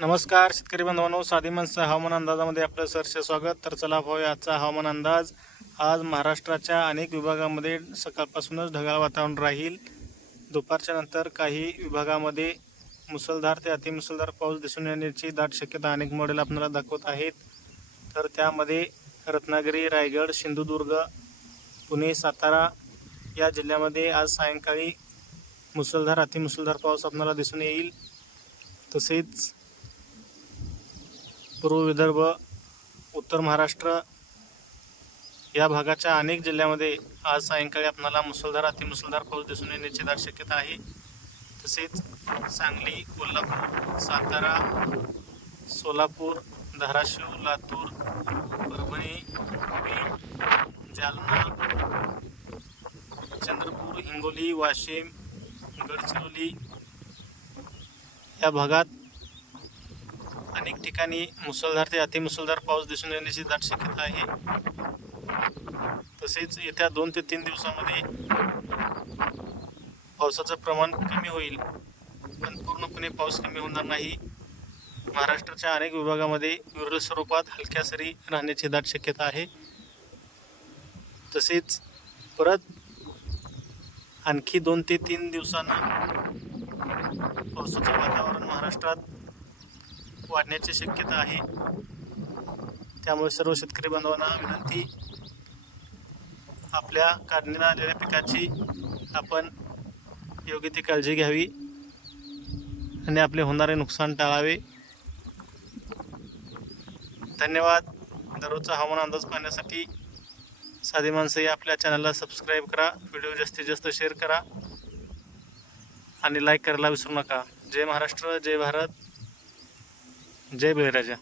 नमस्कार शेतकरी बांधवांनो साधी माणसं हवामान अंदाजामध्ये आपलं सरसे स्वागत. तर चला पाहूया आजचा हवामान अंदाज. आज महाराष्ट्राच्या अनेक विभागामध्ये सकाळपासूनच ढगाळ वातावरण राहील. दुपारच्या नंतर काही विभागामध्ये मुसळधार ते अतिमुसळधार पाऊस दिसून येण्याची दाट शक्यता अनेक मॉडेल आपल्याला दाखवत आहेत. तर त्यामध्ये रत्नागिरी रायगड सिंधुदुर्ग पुणे सातारा या जिल्ह्यामध्ये आज सायंकाळी मुसळधार अतिमुसळधार पाऊस आपल्याला दिसून येईल. तसेच पूर्व विदर्भ उत्तर महाराष्ट्र या भागाच्या अनेक जिल्ह्यामध्ये आज सायंकाळी आपणाला मुसळधार अतिमुसळधार पाऊस दिसून येण्याची दाट शक्यता आहे. तसेच सांगली कोल्हापूर सातारा सोलापूर धाराशिव लातूर परभणी बीड जालना चंद्रपूर हिंगोली वाशिम गडचिरोली या भागात अनेक ठिकाणी मुसळधार ते अतिमुसळधार पाऊस दिसून येण्याची दाट शक्यता आहे. तसेच येत्या दोन ते तीन दिवसामध्ये पावसाचं प्रमाण कमी होईल पण पूर्णपणे पाऊस कमी होणार नाही. महाराष्ट्राच्या अनेक विभागामध्ये विरळ स्वरूपात हलक्या सरी राहण्याची दाट शक्यता आहे. तसेच परत आणखी दोन ते तीन दिवसांना पावसाचं वातावरण महाराष्ट्रात वाढण्याची शक्यता आहे. त्यामुळे सर्व शेतकरी बांधवांना विनंती आपल्या काढणीला आलेल्या पिकाची आपण योग्य ती काळजी घ्यावी आणि आपले होणारे नुकसान टाळावे. धन्यवाद. दररोजचा हवामान अंदाज पाहण्यासाठी साधी माणसं या आपल्या चॅनलला सबस्क्राईब करा व्हिडिओ जास्तीत जास्त शेअर करा आणि लाईक करायला विसरू नका. जय महाराष्ट्र जय भारत. जय बळीराजा.